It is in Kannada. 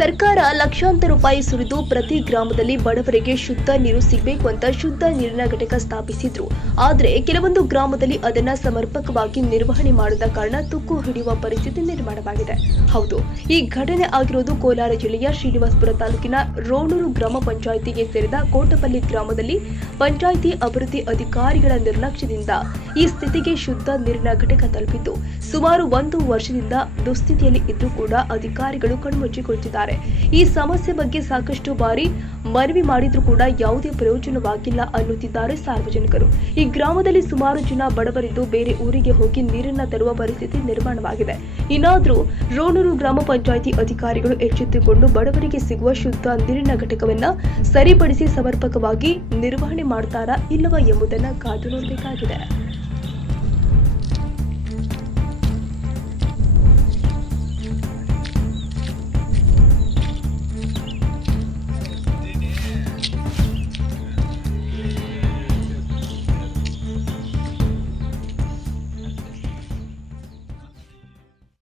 ಸರ್ಕಾರ ಲಕ್ಷಾಂತರ ರೂಪಾಯಿ ಸುರಿದು ಪ್ರತಿ ಗ್ರಾಮದಲ್ಲಿ ಬಡವರಿಗೆ ಶುದ್ಧ ನೀರು ಸಿಗಬೇಕು ಅಂತ ಶುದ್ಧ ನೀರಿನ ಘಟಕ ಸ್ಥಾಪಿಸಿದ್ರು. ಆದರೆ ಕೆಲವೊಂದು ಗ್ರಾಮದಲ್ಲಿ ಅದನ್ನ ಸಮರ್ಪಕವಾಗಿ ನಿರ್ವಹಣೆ ಮಾಡದ ಕಾರಣ ತುಕ್ಕು ಹಿಡಿಯುವ ಪರಿಸ್ಥಿತಿ ನಿರ್ಮಾಣವಾಗಿದೆ. ಹೌದು, ಈ ಘಟನೆ ಆಗಿರೋದು ಕೋಲಾರ ಜಿಲ್ಲೆಯ ಶ್ರೀನಿವಾಸಪುರ ತಾಲೂಕಿನ ರೋಣೂರು ಗ್ರಾಮ ಪಂಚಾಯಿತಿಗೆ ಸೇರಿದ ಕೋಟಪಲ್ಲಿ ಗ್ರಾಮದಲ್ಲಿ ಪಂಚಾಯಿತಿ ಅಭಿವೃದ್ಧಿ ಅಧಿಕಾರಿಗಳ ನಿರ್ಲಕ್ಷ್ಯದಿಂದ ಈ ಸ್ಥಿತಿಗೆ ಶುದ್ಧ ನೀರಿನ ಘಟಕ ತಲುಪಿದ್ದು, ಸುಮಾರು ಒಂದು ವರ್ಷದಿಂದ ದುಸ್ಥಿತಿಯಲ್ಲಿ ಇದ್ದರೂ ಕೂಡ ಅಧಿಕಾರಿಗಳು ಕಣ್ಮುಚ್ಚಿ ಕುಳಿತಿದ್ದಾರೆ ಈ ಸಮಸ್ಯೆ ಬಗ್ಗೆ ಸಾಕಷ್ಟು ಬಾರಿ ಮನವಿ ಮಾಡಿದ್ರೂ ಕೂಡ ಯಾವುದೇ ಪ್ರಯೋಜನವಾಗಿಲ್ಲ ಅನ್ನುತ್ತಿದ್ದಾರೆ ಸಾರ್ವಜನಿಕರು. ಈ ಗ್ರಾಮದಲ್ಲಿ ಸುಮಾರು ಜನ ಬಡವರಿದ್ದು ಬೇರೆ ಊರಿಗೆ ಹೋಗಿ ನೀರನ್ನ ತರುವ ಪರಿಸ್ಥಿತಿ ನಿರ್ಮಾಣವಾಗಿದೆ. ಇನ್ನಾದ್ರೂ ರೋಣೂರು ಗ್ರಾಮ ಪಂಚಾಯಿತಿ ಅಧಿಕಾರಿಗಳು ಎಚ್ಚೆತ್ತುಕೊಂಡು ಬಡವರಿಗೆ ಸಿಗುವ ಶುದ್ಧ ನೀರಿನ ಘಟಕವನ್ನ ಸರಿಪಡಿಸಿ ಸಮರ್ಪಕವಾಗಿ ನಿರ್ವಹಣೆ ಮಾಡ್ತಾರಾ ಇಲ್ಲವಾ ಎಂಬುದನ್ನ ಕಾದು ನೋಡಬೇಕಾಗಿದೆ.